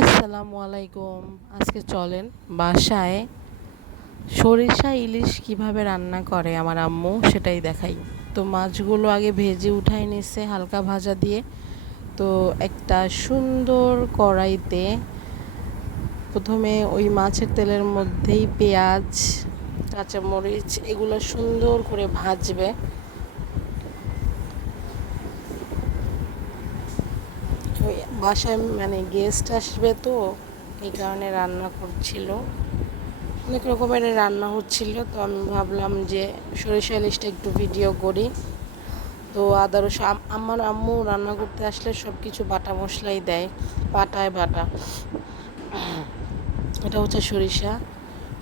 আসসালামু আলাইকুম। আজকে চলেন বাসায় সরিষা ইলিশ কিভাবে রান্না করে আমার আম্মু সেটাই দেখাই। তো মাছগুলো আগে ভেজে উঠাই নিছে হালকা ভাজা দিয়ে। তো একটা সুন্দর কড়াইতে প্রথমে ওই মাছের তেলের মধ্যেই পেঁয়াজ, কাঁচামরিচ এগুলো সুন্দর করে ভাজবে। ওই বাসায় গেস্ট আসবে, তো এই কারণে রান্না করছিল, অনেক রকমের রান্না হচ্ছিল। তো আমি ভাবলাম যে সরিষা ইলিশটা একটু ভিডিও করি। তো আদা রসুন আমার আম্মু রান্না করতে আসলে সব কিছু বাটা মশলাই দেয়, বাটায় বাটা। এটা হচ্ছে সরিষা,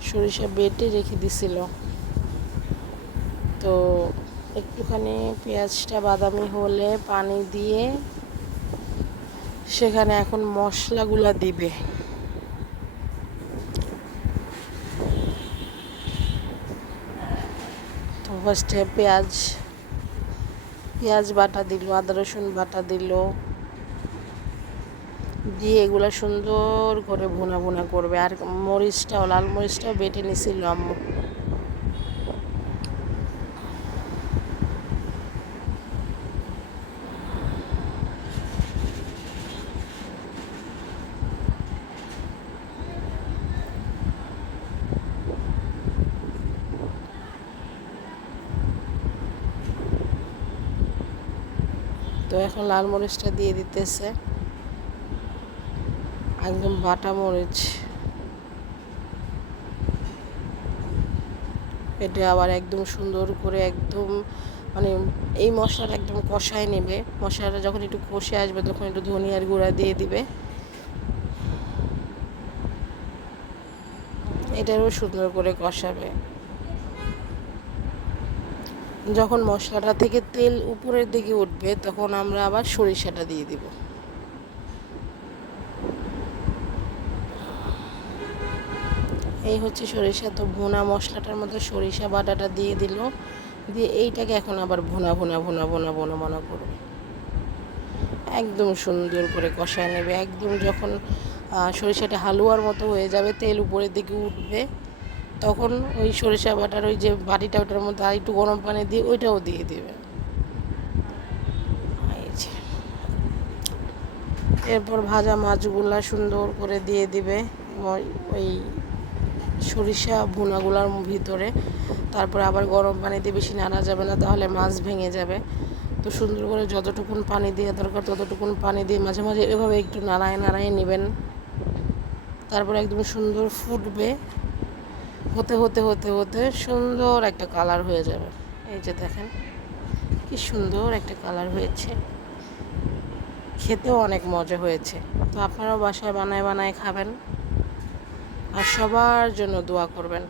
সরিষা বেটে রেখে দিছিল। তো একটুখানি পেঁয়াজটা বাদামি হলে পানি দিয়ে সেখানে এখন মশলাগুলা দিবে। তো ফার্স্টে পেঁয়াজ বাটা দিল, আদা রসুন বাটা দিল, দিয়ে এগুলো সুন্দর করে ভুনা ভুনা করবে। আর লাল মরিচটাও বেটে নিছিল আম্মু। তো এখন লাল মরিচটা দিয়ে দিতেছে, একদম বাটা মরিচ। এটা আবার একদম সুন্দর করে একদম মানে এই মশলাটা একদম কষায় নেবে। মশলাটা যখন একটু কষে আসবে তখন একটু ধনিয়ার গুঁড়া দিয়ে দিবে। এটারও সুন্দর করে কষাবে। যখন মশলাটা থেকে তেল উপরের দিকে উঠবে তখন আমরা আবার সরিষাটা দিয়ে দিব। এই হচ্ছে সরিষা। তো ভুনা মশলাটার মধ্যে সরিষা বাটাটা দিয়ে দিল, দিয়ে এইটাকে এখন আবার ভুনা ভুনা ভুনা ভুনা ভুনা ভুনা করবে, একদম সুন্দর করে কষায় নেবে। একদম যখন সরিষাটা হালুয়ার মতো হয়ে যাবে, তেল উপরের দিকে উঠবে, তখন ওই সরিষা বাটার ওই যে বাটিটা ওটার মধ্যে আর একটু গরম পানি দিয়ে ওইটাও দিয়ে দেবে। এরপর ভাজা মাছগুলা সুন্দর করে দিয়ে দিবে ওই সরিষা ভুনাগুলার ভিতরে। তারপরে আবার গরম পানি দিয়ে বেশি নাড়া যাবে না, তাহলে মাছ ভেঙে যাবে। তো সুন্দর করে যতটুকুন পানি দেওয়া দরকার ততটুকুন পানি দিয়ে মাঝে মাঝে এভাবে একটু নাড়ায় নাড়ায় নেবেন। তারপরে একদম সুন্দর ফুটবে, হতে হতে হতে হতে সুন্দর একটা কালার হয়ে যাবে। এই যে দেখেন কি সুন্দর একটা কালার হয়েছে, খেতেও অনেক মজা হয়েছে। তো আপনারাও বাসায় বানায় বানায় খাবেন আর সবার জন্য দোয়া করবেন।